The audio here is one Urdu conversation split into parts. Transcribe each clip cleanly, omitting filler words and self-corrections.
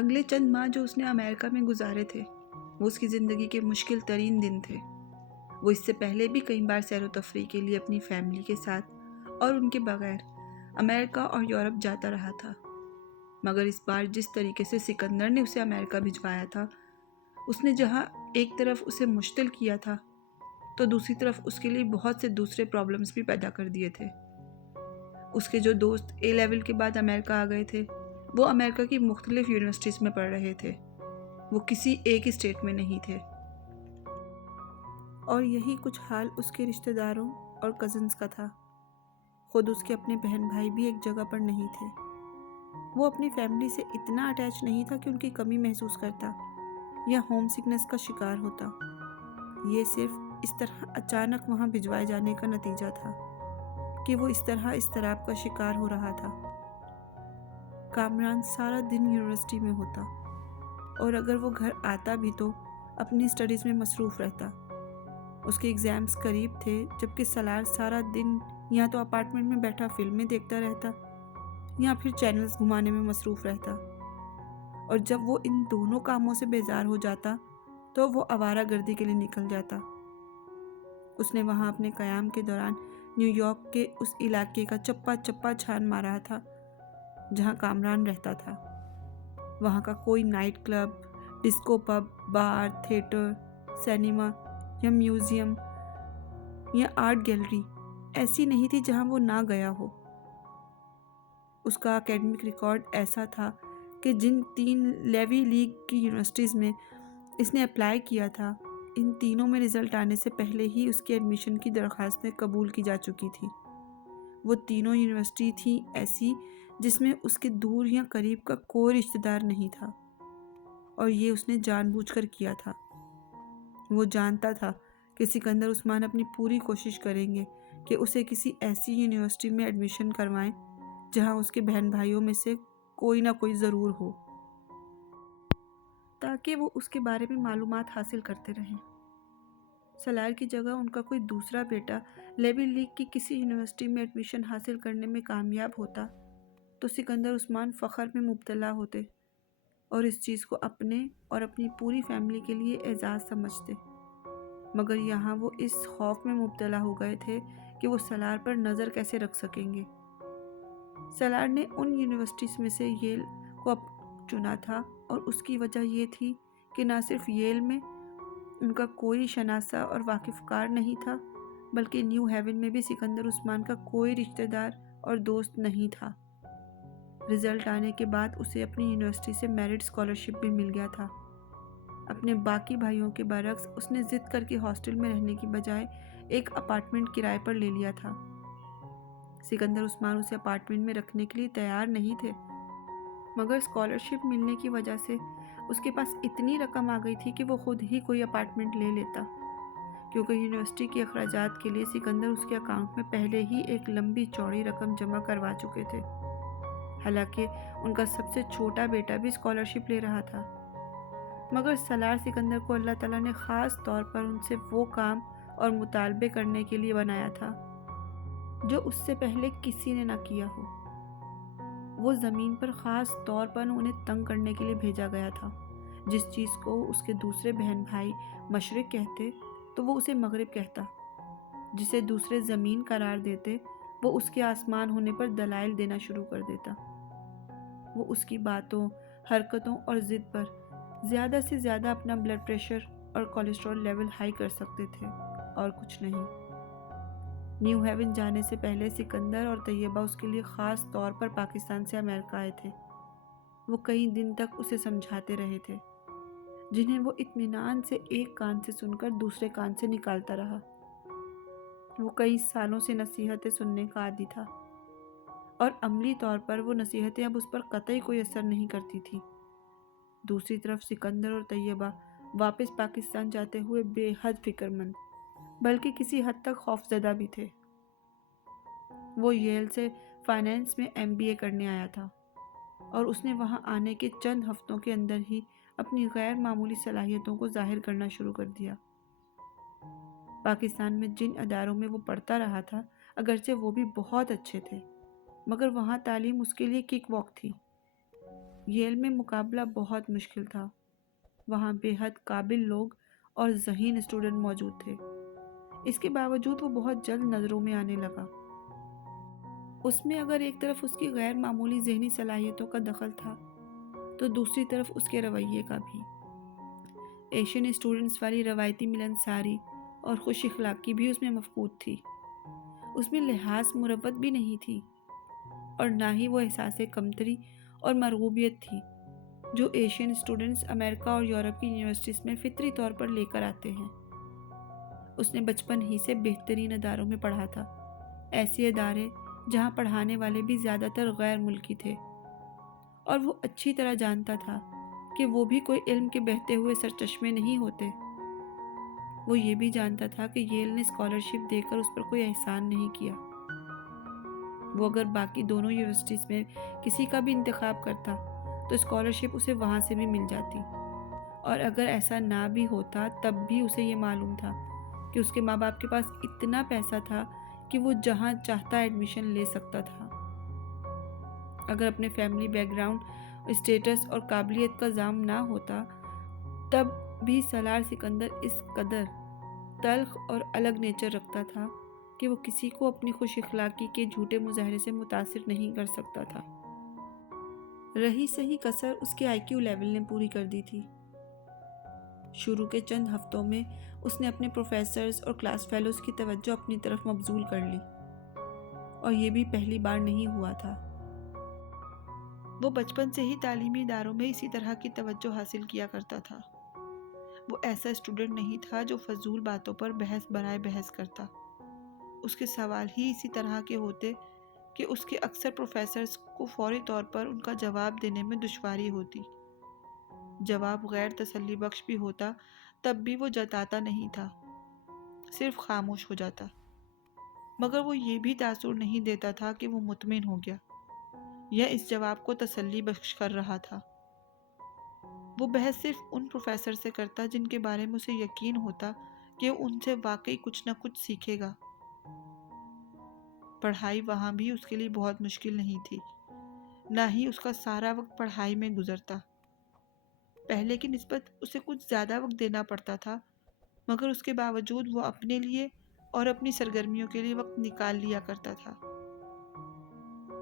اگلے چند ماہ جو اس نے امریکہ میں گزارے تھے وہ اس کی زندگی کے مشکل ترین دن تھے۔ وہ اس سے پہلے بھی کئی بار سیر و تفریح کے لیے اپنی فیملی کے ساتھ اور ان کے بغیر امریکہ اور یورپ جاتا رہا تھا، مگر اس بار جس طریقے سے سکندر نے اسے امریکہ بھجوایا تھا، اس نے جہاں ایک طرف اسے مشتل کیا تھا تو دوسری طرف اس کے لیے بہت سے دوسرے پرابلمز بھی پیدا کر دیے تھے۔ اس کے جو دوست اے لیول کے بعد امریکہ آ گئے تھے وہ امریکہ کی مختلف یونیورسٹیز میں پڑھ رہے تھے، وہ کسی ایک اسٹیٹ میں نہیں تھے۔ اور یہی کچھ حال اس کے رشتہ داروں اور کزنز کا تھا۔ خود اس کے اپنے بہن بھائی بھی ایک جگہ پر نہیں تھے۔ وہ اپنی فیملی سے اتنا اٹیچ نہیں تھا کہ ان کی کمی محسوس کرتا یا ہوم سکنس کا شکار ہوتا۔ یہ صرف اس طرح اچانک وہاں بھجوائے جانے کا نتیجہ تھا کہ وہ اس طرح اضطراب کا شکار ہو رہا تھا۔ کامران سارا دن یونیورسٹی میں ہوتا اور اگر وہ گھر آتا بھی تو اپنی سٹڈیز میں مصروف رہتا۔ اس کے ایگزامز قریب تھے جبکہ سالار سارا دن یا تو اپارٹمنٹ میں بیٹھا فلمیں دیکھتا رہتا یا پھر چینلز گھمانے میں مصروف رہتا، اور جب وہ ان دونوں کاموں سے بیزار ہو جاتا تو وہ آوارہ گردی کے لیے نکل جاتا۔ اس نے وہاں اپنے قیام کے دوران نیو یارک کے اس علاقے کا چپا چپا چھان مارا تھا جہاں کامران رہتا تھا۔ وہاں کا کوئی نائٹ کلب، ڈسکو پب، بار، تھیٹر، سینما یا میوزیم یا آرٹ گیلری ایسی نہیں تھی جہاں وہ نہ گیا ہو۔ اس کا اکیڈمک ریکارڈ ایسا تھا کہ جن 3 لیوی لیگ کی یونیورسٹیز میں اس نے اپلائی کیا تھا، ان تینوں میں رزلٹ آنے سے پہلے ہی اس کی ایڈمیشن کی درخواستیں قبول کی جا چکی تھی۔ وہ تینوں یونیورسٹی تھی ایسی جس میں اس کے دور یا قریب کا کوئی رشتہ دار نہیں تھا، اور یہ اس نے جان بوجھ کر کیا تھا۔ وہ جانتا تھا کہ سکندر عثمان اپنی پوری کوشش کریں گے کہ اسے کسی ایسی یونیورسٹی میں ایڈمیشن کروائیں جہاں اس کے بہن بھائیوں میں سے کوئی نہ کوئی ضرور ہو، تاکہ وہ اس کے بارے میں معلومات حاصل کرتے رہیں۔ سالار کی جگہ ان کا کوئی دوسرا بیٹا لیوی لیگ کی کسی یونیورسٹی میں ایڈمیشن حاصل کرنے میں کامیاب ہوتا تو سکندر عثمان فخر میں مبتلا ہوتے اور اس چیز کو اپنے اور اپنی پوری فیملی کے لیے اعزاز سمجھتے، مگر یہاں وہ اس خوف میں مبتلا ہو گئے تھے کہ وہ سالار پر نظر کیسے رکھ سکیں گے۔ سالار نے ان یونیورسٹیز میں سے ییل کو چنا تھا، اور اس کی وجہ یہ تھی کہ نہ صرف ییل میں ان کا کوئی شناسہ اور واقف کار نہیں تھا، بلکہ نیو ہیون میں بھی سکندر عثمان کا کوئی رشتہ دار اور دوست نہیں تھا۔ رزلٹ آنے کے بعد اسے اپنی یونیورسٹی سے میرٹ اسکالرشپ بھی مل گیا تھا۔ اپنے باقی بھائیوں کے برعکس اس نے ضد کر کے ہاسٹل میں رہنے کی بجائے ایک اپارٹمنٹ کرائے پر لے لیا تھا۔ سکندر عثمان اسے اپارٹمنٹ میں رکھنے کے لیے تیار نہیں تھے، مگر اسکالرشپ ملنے کی وجہ سے اس کے پاس اتنی رقم آ گئی تھی کہ وہ خود ہی کوئی اپارٹمنٹ لے لیتا، کیونکہ یونیورسٹی کے اخراجات کے لیے سکندر اس کے اکاؤنٹ میں پہلے ہی ایک لمبی چوڑی رقم جمع کروا چکے تھے۔ حالانکہ ان کا سب سے چھوٹا بیٹا بھی اسکالرشپ لے رہا تھا، مگر سالار سکندر کو اللہ تعالیٰ نے خاص طور پر ان سے وہ کام اور مطالبے کرنے کے لیے بنایا تھا جو اس سے پہلے کسی نے نہ کیا ہو۔ وہ زمین پر خاص طور پر انہیں تنگ کرنے کے لیے بھیجا گیا تھا۔ جس چیز کو اس کے دوسرے بہن بھائی مشرق کہتے تو وہ اسے مغرب کہتا، جسے دوسرے زمین قرار دیتے وہ اس کے آسمان ہونے پر دلائل دینا شروع کر دیتا۔ وہ اس کی باتوں، حرکتوں اور ضد پر زیادہ سے زیادہ اپنا بلڈ پریشر اور کولیسٹرول لیول ہائی کر سکتے تھے، اور کچھ نہیں۔ نیو ہیون جانے سے پہلے سکندر اور طیبہ اس کے لیے خاص طور پر پاکستان سے امریکہ آئے تھے۔ وہ کئی دن تک اسے سمجھاتے رہے تھے، جنہیں وہ اطمینان سے ایک کان سے سن کر دوسرے کان سے نکالتا رہا۔ وہ کئی سالوں سے نصیحتیں سننے کا عادی تھا، اور عملی طور پر وہ نصیحتیں اب اس پر قطعی کوئی اثر نہیں کرتی تھی۔ دوسری طرف سکندر اور طیبہ واپس پاکستان جاتے ہوئے بے حد فکر مند، بلکہ کسی حد تک خوفزدہ بھی تھے۔ وہ ییل سے فائنانس میں MBA کرنے آیا تھا، اور اس نے وہاں آنے کے چند ہفتوں کے اندر ہی اپنی غیر معمولی صلاحیتوں کو ظاہر کرنا شروع کر دیا۔ پاکستان میں جن اداروں میں وہ پڑھتا رہا تھا، اگرچہ وہ بھی بہت اچھے تھے، مگر وہاں تعلیم اس کے لیے کک واک تھی۔ ییل میں مقابلہ بہت مشکل تھا۔ وہاں بے حد قابل لوگ اور ذہین اسٹوڈنٹ موجود تھے۔ اس کے باوجود وہ بہت جلد نظروں میں آنے لگا۔ اس میں اگر ایک طرف اس کی غیر معمولی ذہنی صلاحیتوں کا دخل تھا تو دوسری طرف اس کے رویے کا بھی۔ ایشین اسٹوڈنٹس والی روایتی ملنساری اور خوش اخلاقی بھی اس میں مفقود تھی۔ اس میں لحاظ مروت بھی نہیں تھی اور نہ ہی وہ احساس کمتری اور مرغوبیت تھی جو ایشین اسٹوڈنٹس امریکہ اور یورپ کی یونیورسٹیز میں فطری طور پر لے کر آتے ہیں۔ اس نے بچپن ہی سے بہترین اداروں میں پڑھا تھا، ایسے ادارے جہاں پڑھانے والے بھی زیادہ تر غیر ملکی تھے، اور وہ اچھی طرح جانتا تھا کہ وہ بھی کوئی علم کے بہتے ہوئے سرچشمے نہیں ہوتے۔ وہ یہ بھی جانتا تھا کہ ییل نے اسکالرشپ دے کر اس پر کوئی احسان نہیں کیا۔ وہ اگر باقی دونوں یونیورسٹیز میں کسی کا بھی انتخاب کرتا تو اسکالرشپ اسے وہاں سے بھی مل جاتی، اور اگر ایسا نہ بھی ہوتا تب بھی اسے یہ معلوم تھا کہ اس کے ماں باپ کے پاس اتنا پیسہ تھا کہ وہ جہاں چاہتا ایڈمیشن لے سکتا تھا۔ اگر اپنے فیملی بیک گراؤنڈ، اسٹیٹس اور قابلیت کا ضام نہ ہوتا تب بھی سالار سکندر اس قدر تلخ اور الگ نیچر رکھتا تھا کہ وہ کسی کو اپنی خوش اخلاقی کے جھوٹے مظاہرے سے متاثر نہیں کر سکتا تھا۔ رہی صحیح کسر اس کے آئی کیو لیول نے پوری کر دی تھی۔ شروع کے چند ہفتوں میں اس نے اپنے پروفیسرز اور کلاس فیلوز کی توجہ اپنی طرف مبذول کر لی، اور یہ بھی پہلی بار نہیں ہوا تھا۔ وہ بچپن سے ہی تعلیمی اداروں میں اسی طرح کی توجہ حاصل کیا کرتا تھا۔ وہ ایسا اسٹوڈنٹ نہیں تھا جو فضول باتوں پر بحث برائے بحث کرتا۔ اس کے سوال ہی اسی طرح کے ہوتے کہ اس کے اکثر پروفیسرز کو فوری طور پر ان کا جواب دینے میں دشواری ہوتی۔ جواب غیر تسلی بخش بھی ہوتا تب بھی وہ جتاتا نہیں تھا، صرف خاموش ہو جاتا، مگر وہ یہ بھی تاثر نہیں دیتا تھا کہ وہ مطمئن ہو گیا یا اس جواب کو تسلی بخش کر رہا تھا۔ وہ بحث صرف ان پروفیسر سے کرتا جن کے بارے میں اسے یقین ہوتا کہ ان سے واقعی کچھ نہ کچھ سیکھے گا۔ پڑھائی وہاں بھی اس کے لیے بہت مشکل نہیں تھی، نہ ہی اس کا سارا وقت پڑھائی میں گزرتا۔ پہلے کی نسبت اسے کچھ زیادہ وقت دینا پڑتا تھا، مگر اس کے باوجود وہ اپنے لیے اور اپنی سرگرمیوں کے لیے وقت نکال لیا کرتا تھا۔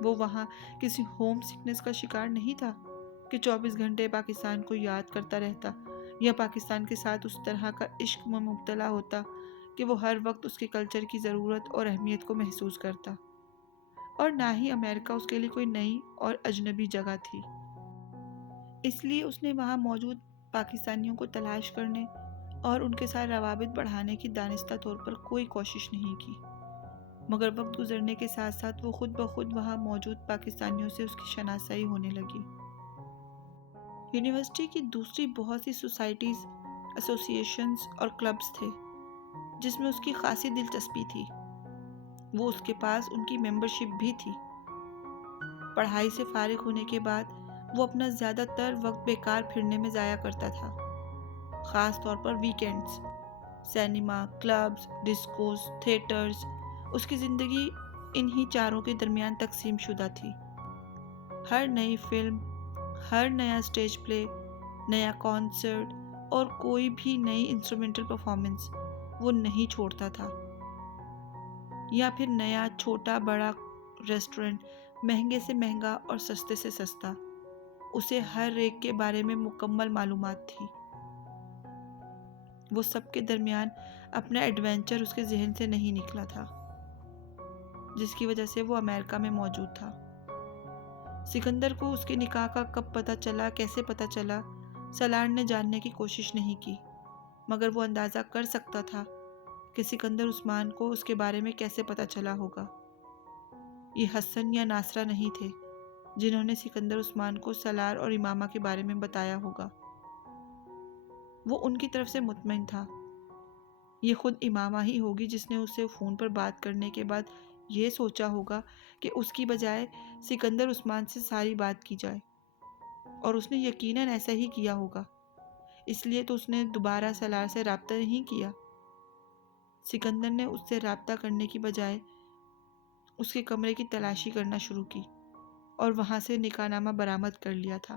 وہ وہاں کسی ہوم سکنس کا شکار نہیں تھا کہ 24 گھنٹے پاکستان کو یاد کرتا رہتا یا پاکستان کے ساتھ اس طرح کا عشق میں مبتلا ہوتا کہ وہ ہر وقت اس کے کلچر کی ضرورت اور اہمیت کو محسوس کرتا، اور نہ ہی امریکہ اس کے لیے کوئی نئی اور اجنبی جگہ تھی۔ اس لیے اس نے وہاں موجود پاکستانیوں کو تلاش کرنے اور ان کے ساتھ روابط بڑھانے کی دانستہ طور پر کوئی کوشش نہیں کی، مگر وقت گزرنے کے ساتھ ساتھ وہ خود بخود وہاں موجود پاکستانیوں سے اس کی شناسائی ہونے لگی۔ یونیورسٹی کی دوسری بہت سی سوسائٹیز، ایسوسی ایشنز اور کلبز تھے جس میں اس کی خاصی دلچسپی تھی۔ وہ اس کے پاس ان کی ممبرشپ بھی تھی۔ پڑھائی سے فارغ ہونے کے بعد وہ اپنا زیادہ تر وقت بیکار پھرنے میں ضائع کرتا تھا، خاص طور پر weekends. Cinema, clubs, discos, theatres, اس کی زندگی انہی چاروں کے درمیان تقسیم شدہ تھی۔ ہر نئی فلم، ہر نیا اسٹیج پلے، نیا کانسرٹ اور کوئی بھی نئی انسٹرومنٹل پرفارمنس وہ نہیں چھوڑتا تھا، یا پھر نیا چھوٹا بڑا ریسٹورنٹ، مہنگے سے مہنگا اور سستے سے سستا، اسے ہر ایک کے بارے میں مکمل معلومات تھی۔ وہ سب کے درمیان اپنا ایڈونچر اس کے ذہن سے نہیں نکلا تھا، جس کی وجہ سے وہ امریکہ میں موجود تھا۔ سکندر کو اس کے نکاح کا کب پتہ چلا، کیسے پتہ چلا، سالار نے جاننے کی کوشش نہیں کی، مگر وہ اندازہ کر سکتا تھا کہ سکندر عثمان کو اس کے بارے میں کیسے پتہ چلا ہوگا۔ یہ حسن یا ناصرہ نہیں تھے جنہوں نے سکندر عثمان کو سالار اور امامہ کے بارے میں بتایا ہوگا۔ وہ ان کی طرف سے مطمئن تھا۔ یہ خود امامہ ہی ہوگی جس نے اسے فون پر بات کرنے کے بعد یہ سوچا ہوگا کہ اس کی بجائے سکندر عثمان سے ساری بات کی جائے، اور اس نے یقیناً ایسا ہی کیا ہوگا، اس لیے تو اس نے دوبارہ سالار سے رابطہ نہیں کیا۔ سکندر نے اس سے رابطہ کرنے کی بجائے اس کے کمرے کی تلاشی کرنا شروع کی اور وہاں سے نکاح نامہ برآمد کر لیا تھا۔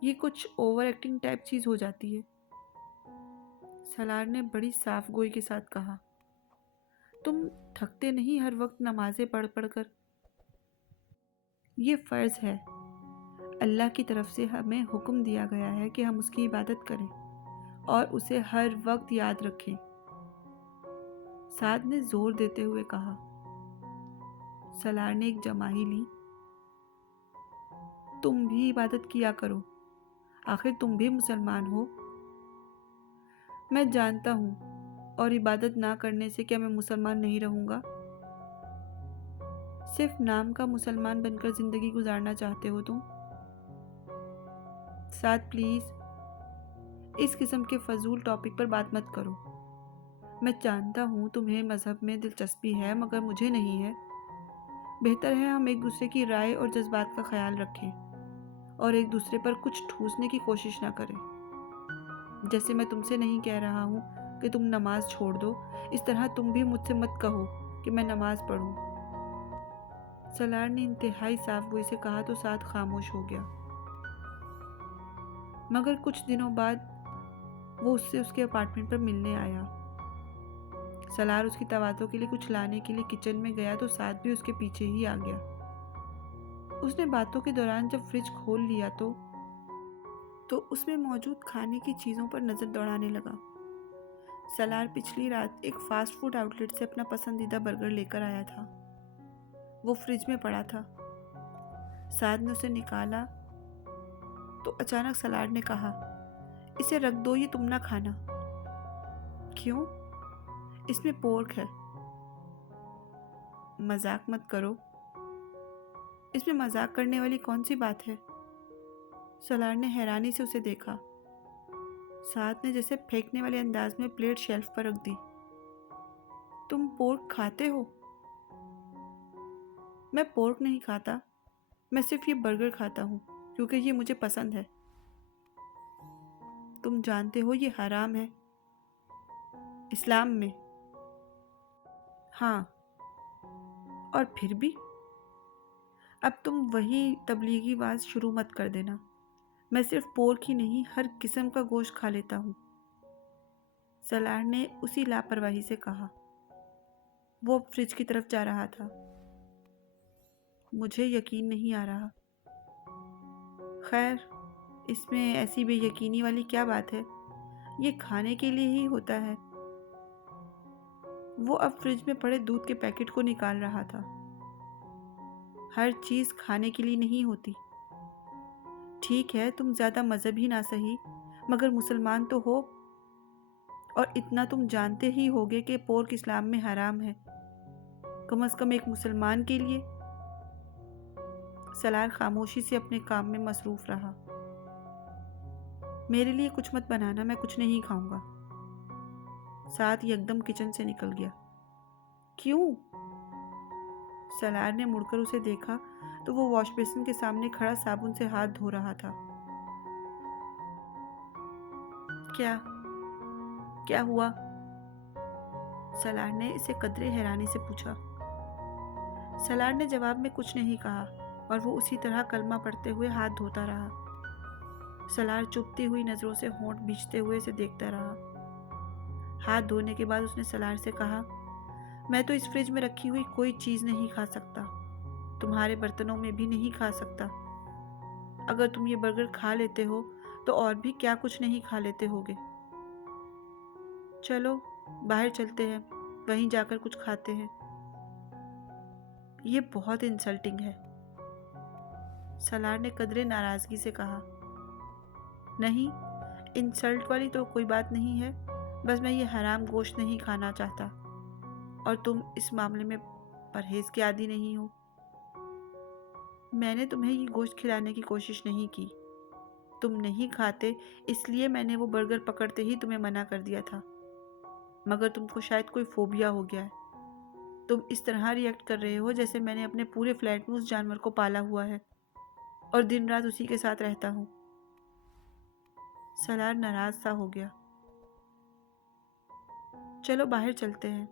یہ کچھ اوور ایکٹنگ ٹائپ چیز ہو جاتی ہے۔ سالار نے بڑی صاف گوئی کے ساتھ کہا، تم تھکتے نہیں ہر وقت نمازیں پڑھ پڑھ کر؟ یہ فرض ہے، اللہ کی طرف سے ہمیں حکم دیا گیا ہے کہ ہم اس کی عبادت کریں اور اسے ہر وقت یاد رکھیں، سعد نے زور دیتے ہوئے کہا۔ سالار نے ایک جمائی لی، تم بھی عبادت کیا کرو، آخر تم بھی مسلمان ہو۔ میں جانتا ہوں، اور عبادت نہ کرنے سے کیا میں مسلمان نہیں رہوں گا؟ صرف نام کا مسلمان بن کر زندگی گزارنا چاہتے ہو تم؟ سعد پلیز اس قسم کے فضول ٹاپک پر بات مت کرو۔ میں جانتا ہوں تمہیں مذہب میں دلچسپی ہے مگر مجھے نہیں ہے۔ بہتر ہے ہم ایک دوسرے کی رائے اور جذبات کا خیال رکھیں اور ایک دوسرے پر کچھ ٹھوسنے کی کوشش نہ کریں۔ جیسے میں تم سے نہیں کہہ رہا ہوں کہ تم نماز چھوڑ دو، اس طرح تم بھی مجھ سے مت کہو کہ میں نماز پڑھوں۔ سالار نے انتہائی صاف گوئی سے کہا تو سعد خاموش ہو گیا۔ مگر کچھ دنوں بعد وہ اس سے اس کے اپارٹمنٹ پر ملنے آیا۔ سالار اس کی تواضع کے لیے کچھ لانے کے لیے کچن میں گیا تو سعد بھی اس کے پیچھے ہی آ گیا۔ اس نے باتوں کے دوران جب فریج کھول لیا تو اس میں موجود کھانے کی چیزوں پر نظر دوڑانے لگا۔ سالار پچھلی رات ایک فاسٹ فوڈ آؤٹ لیٹ سے اپنا پسندیدہ برگر لے کر آیا تھا۔ وہ فریج میں پڑا تھا۔ سعد نے اسے نکالا تو اچانک سالار نے کہا، اسے رکھ دو، یہ تم نہ کھانا۔ کیوں؟ اس میں پورک ہے۔ مذاق مت کرو، اس میں مذاق کرنے والی کون سی بات ہے؟ سالار نے حیرانی سے اسے دیکھا۔ سعد نے جیسے پھینکنے والے انداز میں پلیٹ شیلف پر رکھ دی۔ تم پورک کھاتے ہو؟ میں پورک نہیں کھاتا، میں صرف یہ برگر کھاتا ہوں کیونکہ یہ مجھے پسند ہے۔ تم جانتے ہو یہ حرام ہے اسلام میں۔ ہاں، اور پھر بھی؟ اب تم وہی تبلیغی بات شروع مت کر دینا۔ میں صرف پورک ہی نہیں، ہر قسم کا گوشت کھا لیتا ہوں۔ سالار نے اسی لاپرواہی سے کہا۔ وہ فریج کی طرف جا رہا تھا۔ مجھے یقین نہیں آ رہا۔ خیر، اس میں ایسی بے یقینی والی کیا بات ہے؟ یہ کھانے کے لیے ہی ہوتا ہے۔ وہ اب فریج میں پڑے دودھ کے پیکٹ کو نکال رہا تھا۔ ہر چیز کھانے کے لیے نہیں ہوتی۔ ٹھیک ہے، تم زیادہ مذہبی نہ صحیح مگر مسلمان تو ہو، اور اتنا تم جانتے ہی ہوگے کہ پورک اسلام میں حرام ہے، کم از کم ایک مسلمان کے لیے۔ سالار خاموشی سے اپنے کام میں مصروف رہا۔ میرے لیے کچھ مت بنانا، میں کچھ نہیں کھاؤں گا۔ سعد یکدم کچن سے نکل گیا۔ کیوں؟ سالار نے مڑ کر اسے دیکھا تو وہ واش بیسن کے سامنے کھڑا صابن سے ہاتھ دھو رہا تھا۔ کیا ہوا؟ سالار نے اسے قدرے حیرانی سے پوچھا۔ سالار نے جواب میں کچھ نہیں کہا اور وہ اسی طرح کلمہ پڑھتے ہوئے ہاتھ دھوتا رہا۔ سالار چپتی ہوئی نظروں سے ہونٹ بھینچتے ہوئے اسے دیکھتا رہا۔ ہاتھ دھونے کے بعد اس نے سالار سے کہا، میں تو اس فریج میں رکھی ہوئی کوئی چیز نہیں کھا سکتا، تمہارے برتنوں میں بھی نہیں کھا سکتا۔ اگر تم یہ برگر کھا لیتے ہو تو اور بھی کیا کچھ نہیں کھا لیتے ہوگے۔ چلو باہر چلتے ہیں، وہیں جا کر کچھ کھاتے ہیں۔ یہ بہت انسلٹنگ ہے، سالار نے قدرے ناراضگی سے کہا۔ نہیں، انسلٹ والی تو کوئی بات نہیں ہے، بس میں یہ حرام گوشت نہیں کھانا چاہتا، اور تم اس معاملے میں پرہیز کے عادی نہیں ہو۔ میں نے تمہیں یہ گوشت کھلانے کی کوشش نہیں کی، تم نہیں کھاتے اس لیے میں نے وہ برگر پکڑتے ہی تمہیں منع کر دیا تھا، مگر تم کو شاید کوئی فوبیا ہو گیا ہے۔ تم اس طرح ری ایکٹ کر رہے ہو جیسے میں نے اپنے پورے فلیٹ میں اس جانور کو پالا ہوا ہے اور دن رات اسی کے ساتھ رہتا ہوں۔ سالار ناراض سا ہو گیا۔ چلو باہر چلتے ہیں،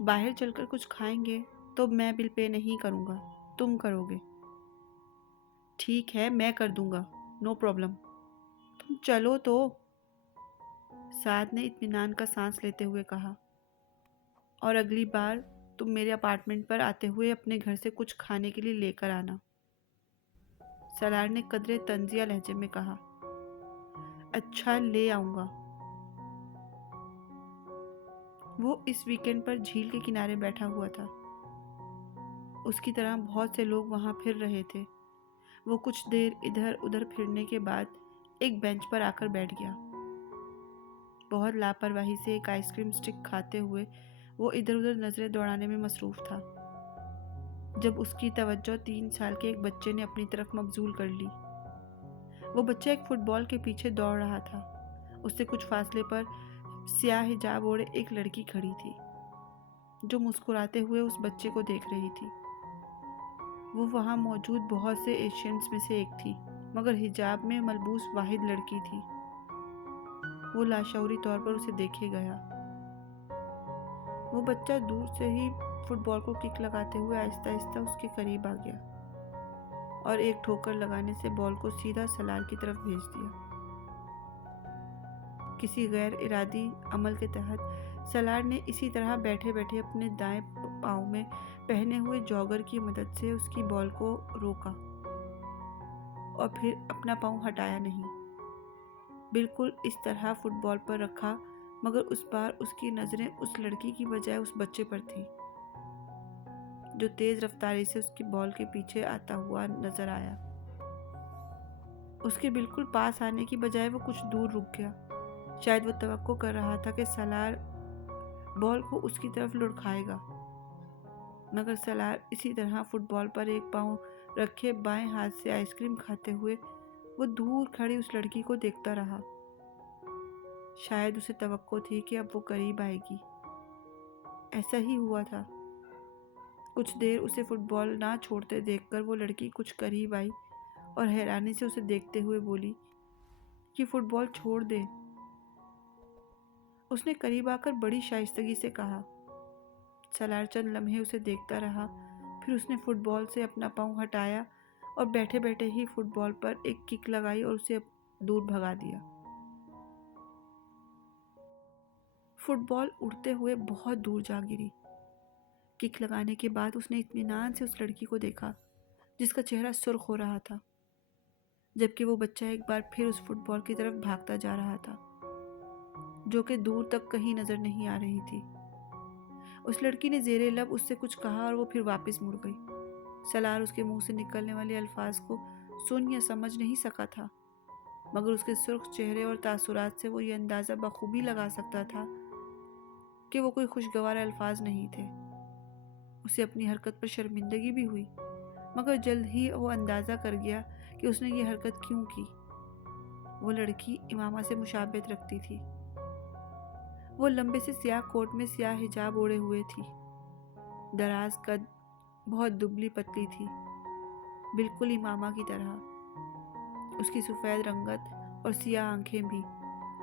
باہر چل کر کچھ کھائیں گے تو میں بل پے نہیں کروں گا، تم کرو گے۔ ٹھیک ہے، میں کر دوں گا، نو پرابلم، تم چلو تو، سعد نے اطمینان کا سانس لیتے ہوئے کہا، اور اگلی بار تم میرے اپارٹمنٹ پر آتے ہوئے اپنے گھر سے کچھ کھانے کے لیے لے کر آنا۔ سالار نے قدرے طنزیہ لہجے میں کہا۔ اچھا، لے آؤں گا۔ وہ اس ویکنڈ پر جھیل کے کنارے بیٹھا ہوا تھا۔ اس کی طرح بہت سے لوگ وہاں پھر رہے تھے۔ وہ کچھ دیر ادھر ادھر پھرنے کے بعد ایک بینچ پر آ کر بیٹھ گیا۔ بہت لاپرواہی سے ایک آئس کریم سٹک کھاتے ہوئے وہ ادھر ادھر نظریں دوڑانے میں مصروف تھا، جب اس کی توجہ 3 سال کے ایک بچے نے اپنی طرف مبذول کر لی۔ وہ بچہ ایک فٹ بال کے پیچھے دوڑ رہا تھا۔ اس سے کچھ فاصلے پر سیاہ حجاب اوڑھے ایک لڑکی کھڑی تھی، جو مسکراتے ہوئے اس بچے کو دیکھ رہی تھی۔ وہ وہاں موجود بہت سے ایشینز میں سے ایک تھی، مگر حجاب میں ملبوس واحد لڑکی تھی۔ وہ لاشعوری طور پر اسے دیکھے گیا۔ وہ بچہ دور سے ہی فٹ بال کو کک لگاتے ہوئے آہستہ آہستہ اس کے قریب آ گیا اور ایک ٹھوکر لگانے سے بال کو سیدھا سالار کی طرف بھیج دیا۔ کسی غیر ارادی عمل کے تحت سالار نے اسی طرح بیٹھے بیٹھے اپنے دائیں پاؤں میں پہنے ہوئے جاگر کی مدد سے اس کی بال کو روکا اور پھر اپنا پاؤں ہٹایا نہیں، بالکل اس طرح فٹ بال پر رکھا، مگر اس بار اس کی نظریں اس لڑکی کی بجائے اس بچے پر تھی، جو تیز رفتاری سے اس کی بال کے پیچھے آتا ہوا نظر آیا۔ اس کے بالکل پاس آنے کی بجائے وہ کچھ دور رک گیا۔ شاید وہ توقع کر رہا تھا کہ سالار بال کو اس کی طرف لڑکھائے گا، مگر سالار اسی طرح فٹ بال پر ایک پاؤں رکھے بائیں ہاتھ سے آئس کریم کھاتے ہوئے وہ دور کھڑی اس لڑکی کو دیکھتا رہا۔ شاید اسے توقع تھی کہ اب وہ قریب آئے گی۔ ایسا ہی ہوا تھا۔ کچھ دیر اسے فٹ بال نہ چھوڑتے دیکھ کر وہ لڑکی کچھ قریب آئی اور حیرانی سے اسے دیکھتے ہوئے بولی، یہ فٹ بال چھوڑ دے۔ اس نے قریب آ کر بڑی شائستگی سے کہا۔ سالار چند لمحے اسے دیکھتا رہا، پھر اس نے فٹ بال سے اپنا پاؤں ہٹایا اور بیٹھے بیٹھے ہی فٹ بال پر ایک کک لگائی اور اسے دور بھگا دیا۔ فٹ بال اڑتے ہوئے بہت دور جا گری۔ کک لگانے کے بعد اس نے اطمینان سے اس لڑکی کو دیکھا، جس کا چہرہ سرخ ہو رہا تھا، جبکہ وہ بچہ ایک بار پھر اس فٹ بال کی طرف بھاگتا جا رہا تھا، جو کہ دور تک کہیں نظر نہیں آ رہی تھی۔ اس لڑکی نے زیر لب اس سے کچھ کہا اور وہ پھر واپس مڑ گئی۔ سالار اس کے منہ سے نکلنے والے الفاظ کو سن یا سمجھ نہیں سکا تھا، مگر اس کے سرخ چہرے اور تاثرات سے وہ یہ اندازہ بخوبی لگا سکتا تھا کہ وہ کوئی خوشگوار الفاظ نہیں تھے۔ اسے اپنی حرکت پر شرمندگی بھی ہوئی، مگر جلد ہی وہ اندازہ کر گیا کہ اس نے یہ حرکت کیوں کی۔ وہ لڑکی امامہ سے مشابہت رکھتی تھی۔ وہ لمبے سے سیاہ کوٹ میں سیاہ حجاب اوڑھے ہوئے تھی، دراز قد، بہت دبلی پتلی تھی، بالکل امامہ کی طرح۔ اس کی سفید رنگت اور سیاہ آنکھیں بھی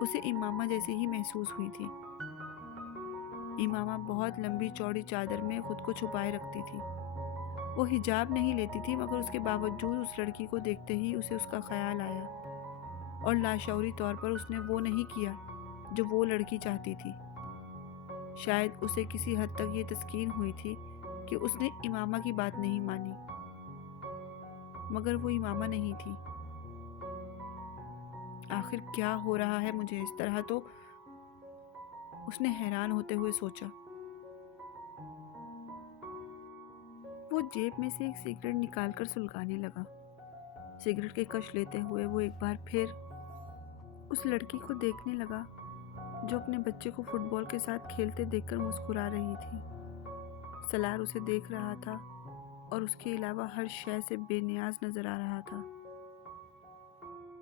اسے امامہ جیسی ہی محسوس ہوئی تھی۔ امامہ بہت لمبی چوڑی چادر میں خود کو چھپائے رکھتی تھی۔ وہ حجاب نہیں لیتی تھی، مگر اس کے باوجود اس لڑکی کو دیکھتے ہی اسے اس کا خیال آیا، اور لاشعوری طور پر اس نے وہ نہیں کیا جو وہ لڑکی چاہتی تھی۔ شاید اسے کسی حد تک یہ تسکین ہوئی تھی کہ اس نے امامہ کی بات نہیں مانی، مگر وہ امامہ نہیں تھی۔ آخر کیا ہو رہا ہے مجھے اس طرح، تو اس نے حیران ہوتے ہوئے سوچا۔ وہ جیب میں سے ایک سگریٹ نکال کر سلگانے لگا۔ سگریٹ کے کش لیتے ہوئے وہ ایک بار پھر اس لڑکی کو دیکھنے لگا، جو اپنے بچے کو فٹ بال کے ساتھ کھیلتے دیکھ کر مسکرا رہی تھی۔ سالار اسے دیکھ رہا تھا اور اس کے علاوہ ہر شے سے بے نیاز نظر آ رہا تھا۔